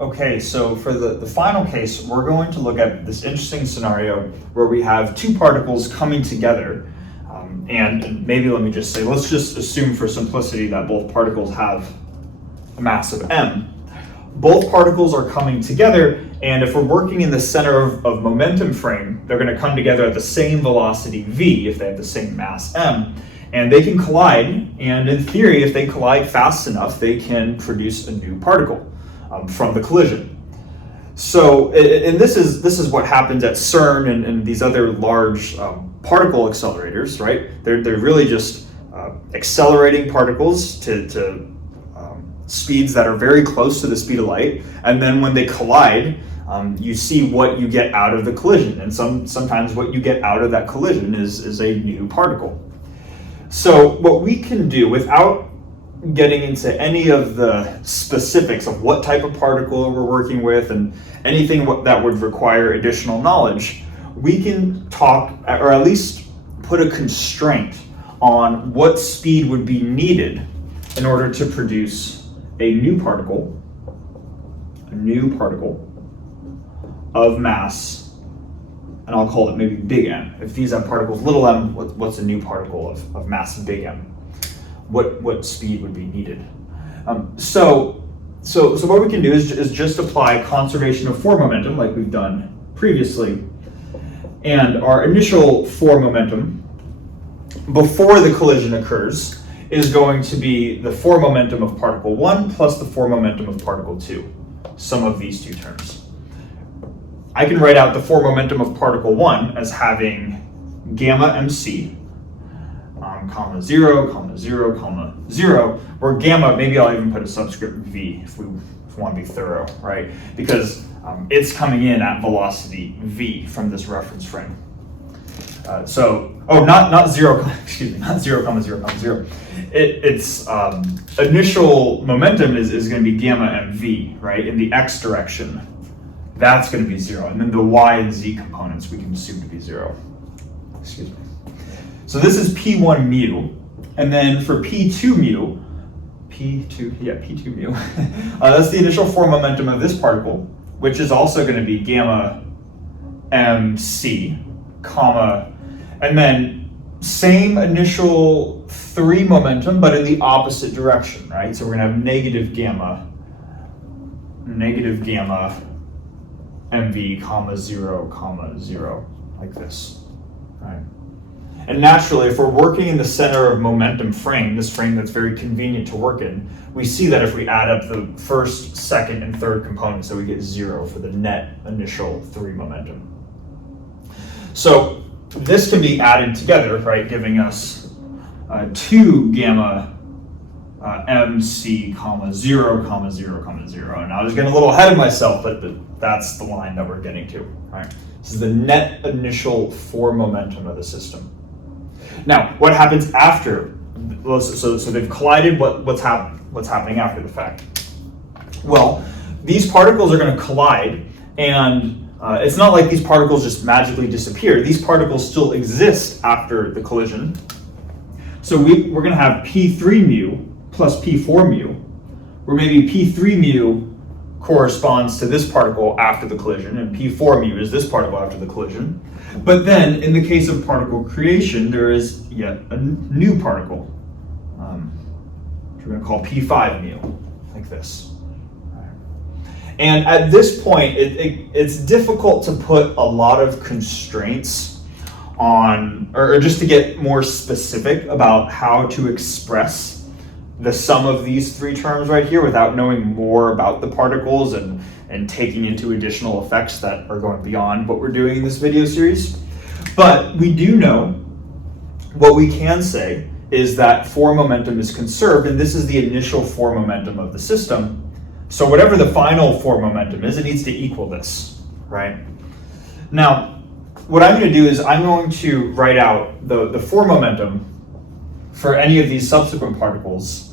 Okay, so for the final case, we're going to look at this interesting scenario where we have two particles coming together. And maybe let me just say, let's just assume for simplicity that both particles have a mass of m. Both particles are coming together, and if we're working in the center of momentum frame, they're going to come together at the same velocity v if they have the same mass m. And they can collide, and in theory, if they collide fast enough, they can produce a new particle from the collision. So, and this is what happens at CERN and these other large particle accelerators, right? They're really just accelerating particles to speeds that are very close to the speed of light, and then when they collide, you see what you get out of the collision, and sometimes what you get out of that collision is a new particle. So what we can do, without getting into any of the specifics of what type of particle we're working with and anything that would require additional knowledge, we can talk, or at least put a constraint on what speed would be needed in order to produce a new particle of mass, and I'll call it maybe big M. If these have particles little m, what's a new particle of mass big M? What speed would be needed? So what we can do is just apply conservation of form momentum like we've done previously. And our initial form momentum before the collision occurs is going to be the form momentum of particle 1 plus the form momentum of particle 2, sum of these two terms. I can write out the form momentum of particle 1 as having gamma mc, comma 0, comma 0, comma 0, where gamma, maybe I'll even put a subscript v if we want to be thorough, right? Because it's coming in at velocity v from this reference frame. Not 0, excuse me, not 0, comma 0, comma 0. Its initial momentum is going to be gamma mv, right? In the x direction, that's going to be 0. And then the y and z components we can assume to be 0. Excuse me. So this is P1 mu, and then for P2 mu, P2 mu, that's the initial form momentum of this particle, which is also going to be gamma mc, comma, and then same initial 3 momentum, but in the opposite direction, right? So we're going to have negative gamma mv, comma 0, comma 0, like this, right? And naturally, if we're working in the center of momentum frame, this frame that's very convenient to work in, we see that if we add up the first, second, and third components, that we get 0 for the net initial 3 momentum. So this can be added together, right, giving us 2 gamma mc, comma 0, comma 0, comma 0. And I was getting a little ahead of myself, but that's the line that we're getting to, right? This is the net initial form momentum of the system. Now, what happens after? So they've collided. What's happening after the fact? Well, these particles are going to collide, and it's not like these particles just magically disappear. These particles still exist after the collision. So we're going to have P3 mu plus P4 mu, where maybe P3 mu corresponds to this particle after the collision, and P4 mu is this particle after the collision. But then, in the case of particle creation, there is yet a new particle, which we're going to call P5 mu, like this. And at this point, it's difficult to put a lot of constraints on, or just to get more specific about how to express the sum of these three terms right here without knowing more about the particles and taking into additional effects that are going beyond what we're doing in this video series. But we do know, what we can say is that form momentum is conserved, and this is the initial form momentum of the system. So whatever the final form momentum is, it needs to equal this, right? Now, what I'm going to do is I'm going to write out the form momentum for any of these subsequent particles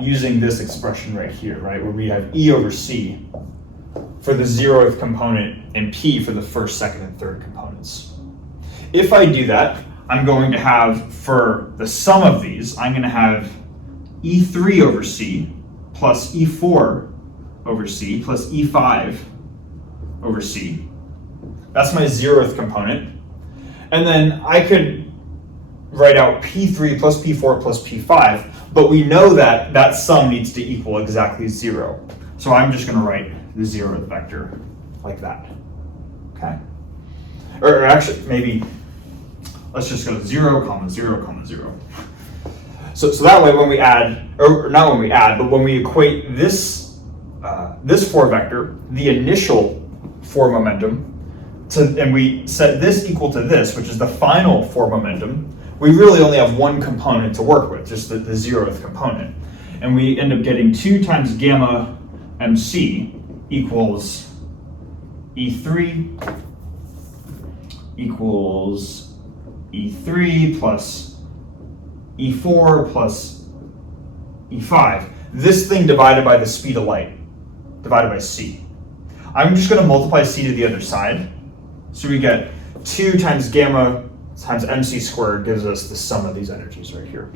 using this expression right here, right? Where we have E over C for the 0th component and P for the first, second, and third components. If I do that, I'm going to have, for the sum of these, I'm going to have E3 over C plus E4 over C plus E5 over C. That's my 0th component. And then I could write out P3 plus P4 plus P5, but we know that that sum needs to equal exactly 0. So I'm just going to write the 0th vector like that. Okay? Or actually, maybe let's just go 0, 0, 0. So that way when we add, or not when we add, but when we equate this 4 vector, the initial form momentum, and we set this equal to this, which is the final form momentum, we really only have one component to work with, just the 0th component. And we end up getting 2 times gamma MC equals E3 equals E3 plus E4 plus E5. This thing divided by the speed of light, divided by C. I'm just going to multiply C to the other side. So we get 2 times gamma times MC squared gives us the sum of these energies right here.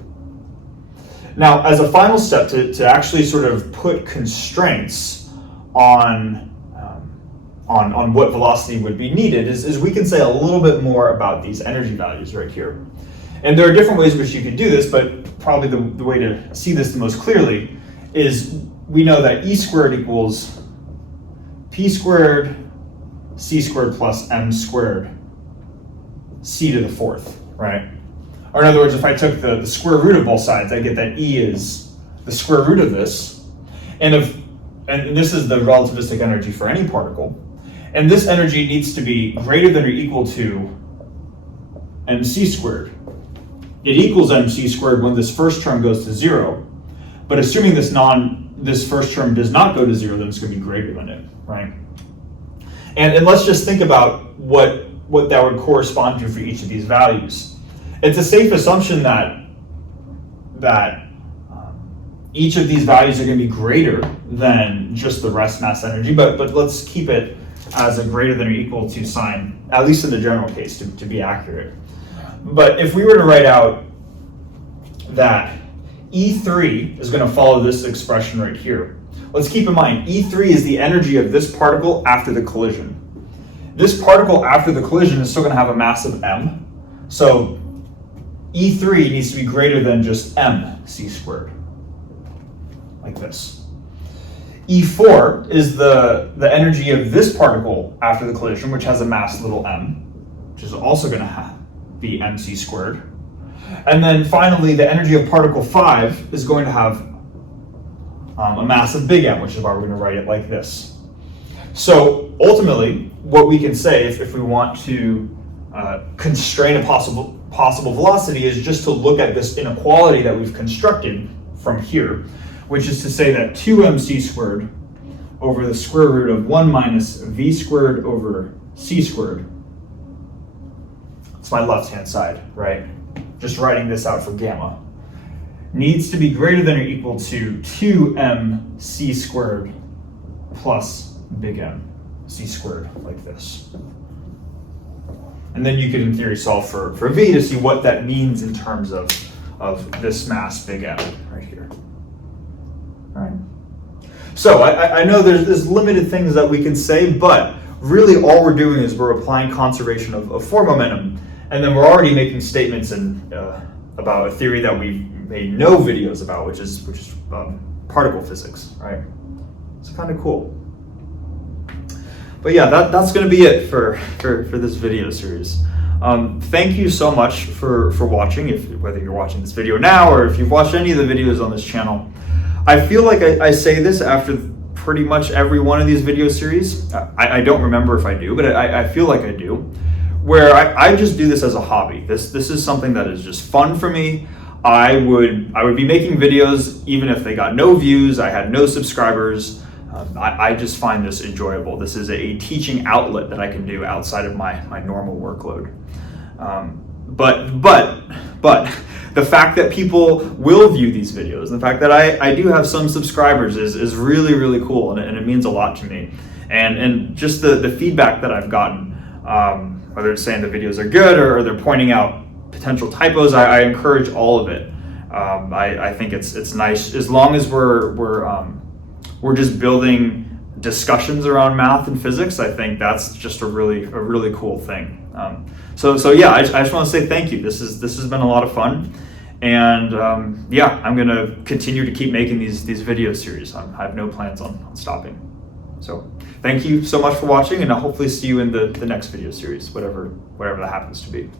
Now, as a final step to actually sort of put constraints on what velocity would be needed is we can say a little bit more about these energy values right here. And there are different ways in which you could do this, but probably the way to see this the most clearly is we know that E squared equals P squared C squared plus M squared C to the 4th, right? Or in other words, if I took the square root of both sides, I get that E is the square root of this. And this is the relativistic energy for any particle. And this energy needs to be greater than or equal to mc squared. It equals mc squared when this first term goes to 0. But assuming this first term does not go to 0, then it's going to be greater than it, right? And let's just think about what that would correspond to for each of these values. It's a safe assumption that each of these values are going to be greater than just the rest mass energy, but let's keep it as a greater than or equal to sign, at least in the general case, to be accurate. But if we were to write out that E3 is going to follow this expression right here, let's keep in mind E3 is the energy of this particle after the collision. This particle after the collision is still going to have a mass of m, so E3 needs to be greater than just mc squared, like this. E4 is the energy of this particle after the collision, which has a mass little m, which is also going to be mc squared. And then finally, the energy of particle 5 is going to have a mass of big M, which is why we're going to write it like this. So ultimately, what we can say if we want to constrain a possible velocity is just to look at this inequality that we've constructed from here, which is to say that 2mc squared over the square root of 1 minus v squared over c squared. It's my left-hand side, right? Just writing this out for gamma. Needs to be greater than or equal to 2mc squared plus big M c squared, like this. And then you could, in theory, solve for v to see what that means in terms of this mass big M right here. All right. So I know there's limited things that we can say, but really all we're doing is we're applying conservation of form momentum, and then we're already making statements about a theory that we've made no videos about, which is particle physics, right? It's kind of cool. But yeah, that's going to be it for this video series. Thank you so much for watching, whether you're watching this video now or if you've watched any of the videos on this channel. I feel like I say this after pretty much every one of these video series. I don't remember if I do, but I feel like I do, where I just do this as a hobby. This is something that is just fun for me. I would be making videos even if they got no views, I had no subscribers. I just find this enjoyable. This is a teaching outlet that I can do outside of my normal workload. But the fact that people will view these videos, the fact that I do have some subscribers is really, really cool, and it means a lot to me. And just the feedback that I've gotten, whether it's saying the videos are good or they're pointing out potential typos, I encourage all of it. I think it's nice as long as we're just building discussions around math and physics. I think that's just a really cool thing. So yeah, I just want to say thank you. This has been a lot of fun, and yeah, I'm gonna continue to keep making these video series. I have no plans on stopping. So thank you so much for watching, and I'll hopefully see you in the next video series, whatever that happens to be.